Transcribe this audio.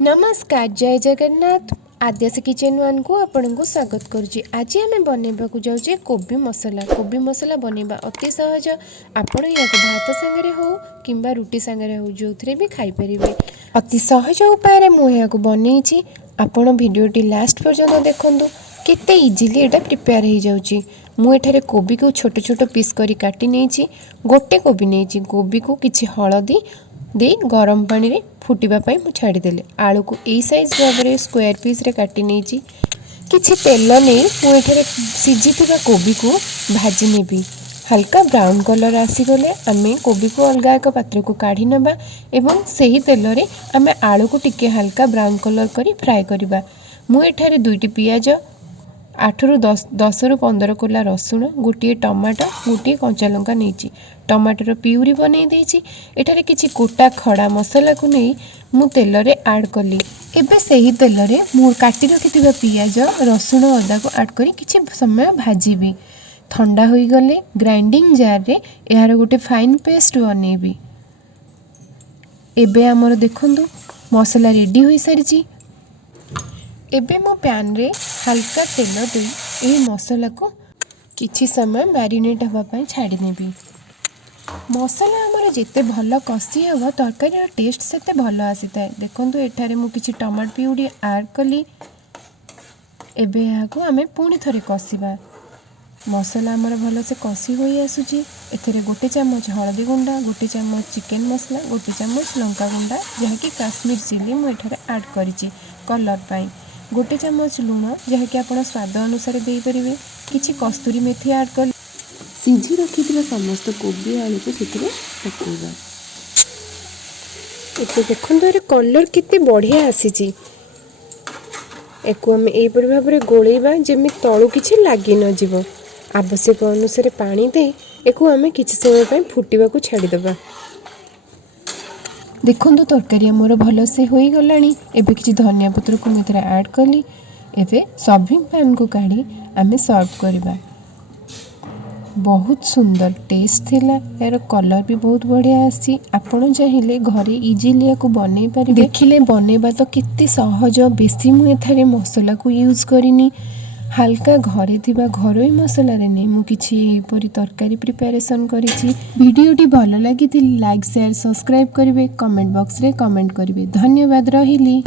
नमस्कार जय Jagannath आद्यासी kitchen one को आपन को स्वागत करुच्ची। आज आम बनवा जाऊे कोबी मसला बनवा अति सहज। आपण या भात सांगे हो कि रुटी सांगे हो जो भी खाईपर अति सहज उपाय मुझे बनई। आपण भिडटी लास्ट पर्यंत देखूँ केते इजिली एटा प्रिपेयर हो जाऊँगी। मुझे कोबी को छोट छोट पीस करी काटी नहीं गोटे कोबी नहीं कोबी को किसी हलदी दे गरम पानी रे फुटापी मुझे छाड़देली आलू को यही सैज भाव में स्क्वायर पीस रे काटी नहीं किसी तेल नहीं मुझे सीझी कोबी को भाजी नेबी हल्का ब्राउन कलर आसीगले आम कोबी को अलग एक पात्र को काढ़ी नबा एवं सही तेल रे आम आलू को टिके हल्का ब्राउन कलर करी फ्राए करबा। मुझे दुईटी पियाज 8 ରୁ 10 ରୁ 15 कोला रसुण गोटे टमाटो गोटे कंचा लंका नहीं टमाटर प्यूरी बनई देछि। एठारे किछि कोटा खड़ा मसला को नहीं मु तेल रे ऐड कली। एबे सही तेल रे मु काटी रखिथिबा पियाज रसुण अदा को ऐड करी किछि समय भाजीबी। ठंडा होई गले ग्राइंडिंग जार रे यार गोटे फाइन पेस्ट बनेबी। एबे हमर देखंदु मसला रेडी होई सारिछि। एबे मो पैन रे हल्का तेल दे यही मसला को किछि समय मैरिनेट होगा छाड़ी नेबी। मसला आमर जिते भल कषि हे तरकारी टेस्ट से भल आसी था। देखो एठारे मु किछि टमाटो प्यूरी ऐड कली। एबे याको आमे पुणी थरे कषिबा। मसला आमर भल से कषि होई आसुची। एथरे गोटे चम्मच हळदी गुंडा गोटे चम्मच चिकेन मसला गोटे चम्मच लंका गुंडा जहाँकि काश्मीर चिली मु एठारे ऐड करिछि कलर पाई। गोटे चम्मच लुण जहाँकि आप स्वाद अनुसार देपारे किसी कस्तूरी मेथी ऐड कर सीझी रखी समस्त कोबी आलू को पकड़ा। ये देखो कलर केते बढ़िया आसी। आम यहीपर भाव में गोलेबा जमी तलू किसी लगी नजिब। आवश्यक अनुसार पानी दे एक आम कि समय फुटा को छाड़ीदबा। देखो तरकारी मोर भल से हो गला। एबे किसी धनिया पत्र को मुझे ऐड कली। एबे सर्विंग पैन को काढ़ी आमे सर्व करबा। बहुत सुंदर टेस्ट थिला। यार कलर भी बहुत बढ़िया आसी। आपण चाहिए घरे इजिली को बनै पारे। देखिले बनेबा तो कितने सहज। बेसी मुझे थारे मसला को यूज करिनी हल्का घरे थिबा घरोई मसला रे नहीं मु किछि एपरि तरकारी प्रिपरेशन करिछि। वीडियोटी भल लागी लाइक शेयर सब्सक्राइब करिवे कमेंट बॉक्स रे कमेंट करिवे। धन्यवाद रहिली।